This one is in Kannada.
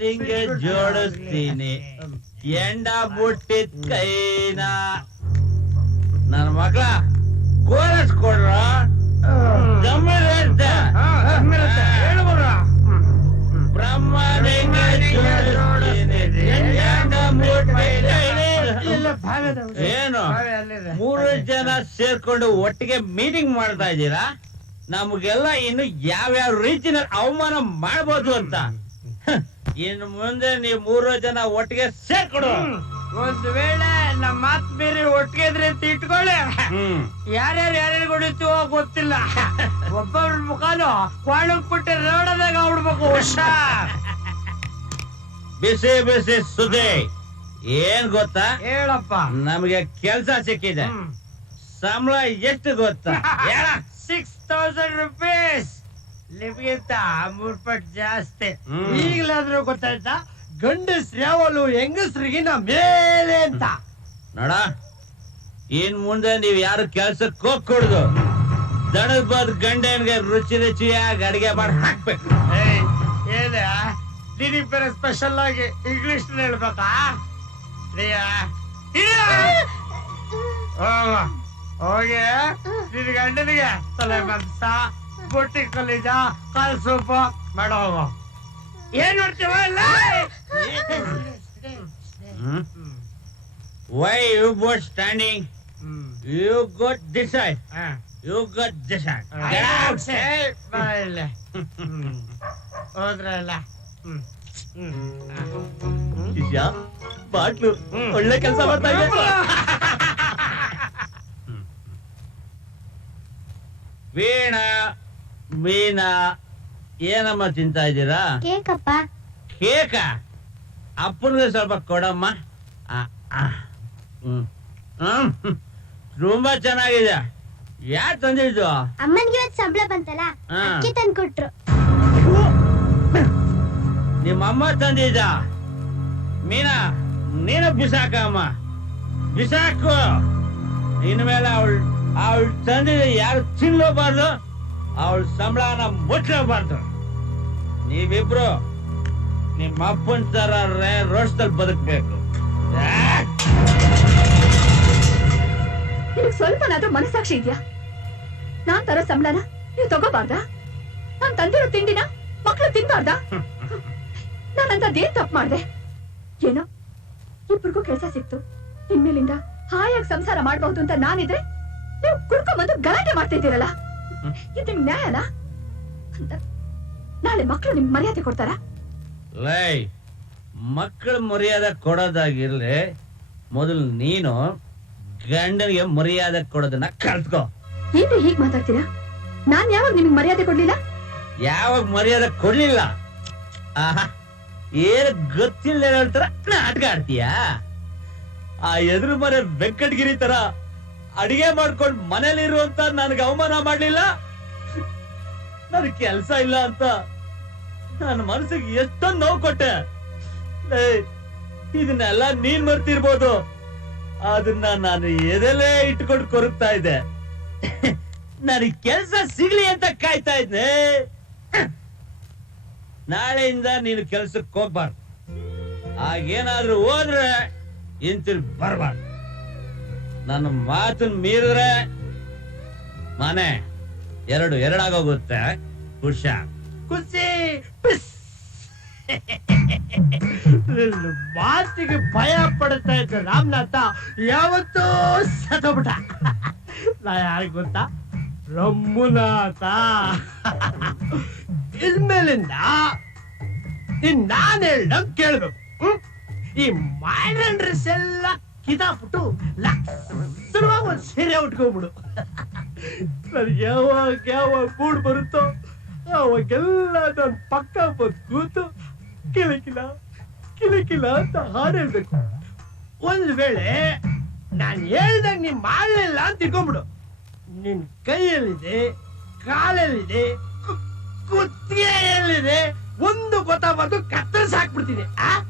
ನಿಂಗೆ ಜೋಡಿಸ್ತೀನಿ ಎಂಡ ಮುಟ್ಟಿದ ಕೈನ ನನ್ನ ಮಗಳ ಕೋರಸ್ ಕೊಡ್ರ ಬ್ರಹ್ಮ ನಿಂಗೆ ಜೋಡಿಸ್ತೀನಿ ಎಂಡ ಮುಟ್ಟಿದ ಏನು 3 ಜನ ಸೇರ್ಕೊಂಡು ಒಟ್ಟಿಗೆ ಮೀಟಿಂಗ್ ಮಾಡ್ತಾ ಇದ್ದೀರಾ? ನಮಗೆಲ್ಲ ಇನ್ನು ಯಾವ್ಯಾವ ರೀತಿನಲ್ಲಿ ಅವಮಾನ ಮಾಡ್ಬೋದು ಅಂತ. ಇನ್ನು ಮುಂದೆ ನೀವು 3 ಜನ ಒಟ್ಟಿಗೆ ಸೇರ್ಕೊಡು. ಒಂದ್ ವೇಳೆ ನಮ್ಮ ಮಾತ್ ಬೇರೆ ಒಟ್ಟಿಗೆ ಇದ್ರೆ ಅಂತ ಇಟ್ಕೊಳ್ಳಿ. ಯಾರ್ಯಾರು ಹೊಡಿತೀವೋ ಗೊತ್ತಿಲ್ಲ. ಒಬ್ಬೊಬ್ರ ಮುಖಾನು ಕ್ವಾಣಕ್ ಬಿಟ್ಟೆ ನೋಡದಾಗ ಅವ್ಡ್ಬೇಕು. ಹುಷಾರ್. ಬಿಸಿ ಬಿಸಿ ಸುದ್ದಿ ಏನ್ ಗೊತ್ತಾ? ಹೇಳಪ್ಪ. ನಮಗೆ ಕೆಲ್ಸ ಸಿಕ್ಕಿದೆ. ಸಂಬಳ ಎಷ್ಟು ಗೊತ್ತಾ? 6000 rupees. ನಿಮ್ಗಿಂತ 3 ಪಟ್ಟು ಜಾಸ್ತಿ. ಈಗಲಾದ್ರೂ ಗೊತ್ತಾಯ್ತಾ ಗಂಡಸ್ರು ಯಾವಲು ಹೆಂಗಸ್ರಿಗಿನ ಮೇಲೆ ಅಂತ. ನೋಡ, ಇನ್ ಮುಂದೆ ನೀವ್ ಯಾರು ಕೆಲ್ಸಕ್ಕೆ ಹೋಗ್ಕೊಡುದು. ದಣದ ಬಾದ್ ಗಂಡನ್ಗೆ ರುಚಿ ರುಚಿಯಾಗಿ ಅಡಿಗೆ ಮಾಡಿ ಹಾಕ್ಬೇಕು. ಏನ ನಿನಗೆ ಬೇರೆ ಸ್ಪೆಷಲ್ ಆಗಿ ಇಂಗ್ಲಿಷ್ ಹೇಳ್ಬೇಕಾ? ಹೋಗಿ ನಿನ್ ಗಂಡನಿಗೆ ತಲೆ ಮಾಂಸ, ಬೊಟ್ಟಿ ಕಲೀಜ, ಕಾಲ್ ಸೂಪು ಮಾಡೋ. ಏನ್ ಮಾಡ್ತೀವ? Why you both standing? You got decide. You got decide. Get out. ಹೋದ್ರಲ್ಲ ಶಿಷ್ಯ, ಬಾಟ್ಲು ಒಳ್ಳೆ ಕೆಲಸ ಮಾಡ್ತಾ ಇದೆ. ವೀಣಾ, ಮೀನಾ, ಏನಮ್ಮ ತಿಂತಾ ಇದ್ದೀರಾ? ಕೇಕಪ್ಪ. ಕೇಕ? ಅಪ್ಪನಿಗೆ ಸ್ವಲ್ಪ ಕೊಡಮ್ಮ. ತುಂಬಾ ಚೆನ್ನಾಗಿದೆ. ಯಾರು ತಂದಿದ್ದು? ಅಮ್ಮನ್ಗೆ ಇವತ್ತು ಸಂಬಳ ಬಂತಲ್ಲ, ಅಕ್ಕಿ ತಂದು ಕೊಟ್ರು. ನಿಮ್ಮಮ್ಮ ತಂದಿದ್ದ? ಮೀನಾ, ನೀನು ಬಿಸಾಕಮ್ಮ, ಬಿಸಾಕು. ಇನ್ಮೇಲೆ ಅವಳು ತಂದಿದ್ದ ಯಾರು ತಿನ್ಲೋಬಾರ್ದು, ಅವಳ ಸಂಬಳನ ಮುಚ್ಚಲೇಬಾರ್ದು. ನೀವಿಬ್ರು ನಿಮ್ಮ ಅಪ್ಪನ ತರ ರೋಷದಲ್ಲಿ ಬದುಕ್ಬೇಕು. ನಿಮ್ಗೆ ಸ್ವಲ್ಪನಾದ್ರೂ ಮನಸ್ಸಾಕ್ಷಿ ಇದೆಯಾ? ನಾನ್ ತರೋ ಸಂಬಳನ ನೀವು ತಗೋಬಾರ್ದಾ? ನಾನ್ ತಂದಿರೋ ತಿಂಡಿನ ಮಕ್ಳು ತಿನ್ಬಾರ್ದ? ನಾನಂತದೇನ್ ತಪ್ಪು ಮಾಡ್ದೆ? ಏನೋ ಇಬ್ರಿಗೂ ಕೆಲ್ಸ ಸಿಕ್ತು, ಇನ್ಮೇಲಿಂದ ಹಾಯಾಗಿ ಸಂಸಾರ ಮಾಡ್ಬಹುದು ಅಂತ ನಾನಿದ್ರೆ ನೀವು ಕುಡ್ಕೊಂಬಂದು ಗಲಾಟೆ ಮಾಡ್ತಿದ್ದೀರಲ್ಲ, ಇದು ನಿಮ್ಗೆ ನ್ಯಾಯನಾ? ನಾಳೆ ಮಕ್ಳು ನಿಮ್ಗೆ ಮರ್ಯಾದೆ ಕೊಡ್ತಾರ? ಲೈ, ಮಕ್ಕಳ ಮರ್ಯಾದೆ ಕೊಡೋದಾಗಿರ್ಲಿ, ಮೊದಲು ನೀನು ಗಂಡನಿಗೆ ಮರ್ಯಾದೆ ಕೊಡೋದನ್ನ ಕಲ್ತ್ಕೋ. ಏನ್ರಿ ಹೀಗ್ ಮಾತಾಡ್ತೀರಾ? ನಾನ್ ಯಾವಾಗ ನಿಮ್ಗೆ ಮರ್ಯಾದೆ ಕೊಡ್ಲಿಲ್ಲ? ಯಾವಾಗ ಮರ್ಯಾದೆ ಕೊಡ್ಲಿಲ್ಲ? ಆಹಾ, ಏನ್ ಗೊತ್ತಿಲ್ಲ ಹೇಳ್ತಾರ ನಾಟಕ ಆಡ್ತೀಯಾ? ಆ ಎದುರು ಮನೆ ವೆಂಕಟಗಿರಿ ತರ ಅಡಿಗೆ ಮಾಡ್ಕೊಂಡು ಮನೇಲಿರುವಂತ ನನ್ಗೆ ಅವಮಾನ ಮಾಡ್ಲಿಲ್ಲ. ನನ್ ಕೆಲ್ಸ ಇಲ್ಲ ಅಂತ ನನ್ನ ಮನಸ್ಸಿಗೆ ಎಷ್ಟೊಂದು ನೋವು ಕೊಟ್ಟೆ. ಇದನ್ನೆಲ್ಲ ನೀನ್ ಮರ್ತಿರ್ಬೋದು, ಅದನ್ನ ನಾನು ಎದೆಲೇ ಇಟ್ಕೊಂಡು ಕೊರಗ್ತಾ ಇದ್ದೆ. ನನಗೆ ಕೆಲ್ಸ ಸಿಗ್ಲಿ ಅಂತ ಕಾಯ್ತಾ ಇದ್ದೆ. ನಾಳೆಯಿಂದ ನೀನು ಕೆಲ್ಸಕ್ಕೆ ಹೋಗ್ಬಾರ್ದು. ಆಗೇನಾದ್ರೂ ಹೋದ್ರೆ ಹಿಂತಿರುಗಿ ಬರ್ಬಾರ್ದು. ನನ್ನ ಮಾತನ್ನ ಮೀರಿದ್ರೆ ಮನೆ ಎರಡಾಗೋಗುತ್ತೆ. ಹುಷಾರ್. ಖುಷಿ ಮಾತಿಗೆ ಭಯ ಪಡ್ತಾ ಇದ್ದ ರಾಮನಾಥ ಯಾವತ್ತೂ ಸತ್ತೋಗ್ಬಿಟ್ಟ. ನಾ ಯಾರಿಗ ಗೊತ್ತಾ? ರಮ್ಮುನಾಥ. ಇನ್ಮೇಲಿಂದ ನಾನ್ ಹೇಳ್ದಂಗ್ ಕೇಳ್ಬೇಕು. ಈ ಮಾಡರ್ನ್ ಡ್ರೆಸ್ ಎಲ್ಲ ಕಿದಾಕ್ಬಿಟ್ಟು ಲಕ್ಷಣವಾಗಿ ಒಂದ್ ಸೀರೆ ಉಟ್ಕೊಂಡ್ಬಿಡು. ನನಗೆ ಯಾವಾಗ ಮೂಡ್ ಬರುತ್ತೋ ಅವಾಗೆಲ್ಲ ನನ್ ಪಕ್ಕ ಬಂದು ಕೂತು ಕಿಲಿಕಿಲ ಅಂತ ಹಾಡು ಹೇಳ್ಬೇಕು. ಒಂದ್ ವೇಳೆ ನಾನ್ ಹೇಳ್ದಂಗ್ ನೀನ್ ಮಾಡ್ಲಿಲ್ಲ ಅಂತ ತಿಳ್ಕೊಂಡ್ಬಿಡು. ನಿನ್ ಕೈಯಲ್ಲಿದೆ, ಕಾಲಲ್ಲಿದೆ, ಕುತ್ತಿಗೆಯಲ್ಲಿದೆ, ಒಂದು ಗೊತ್ತಾಗ್ಬಾರ್ದು, ಕತ್ತರಿಸಿ ಹಾಕ್ಬಿಡ್ತೀನಿ.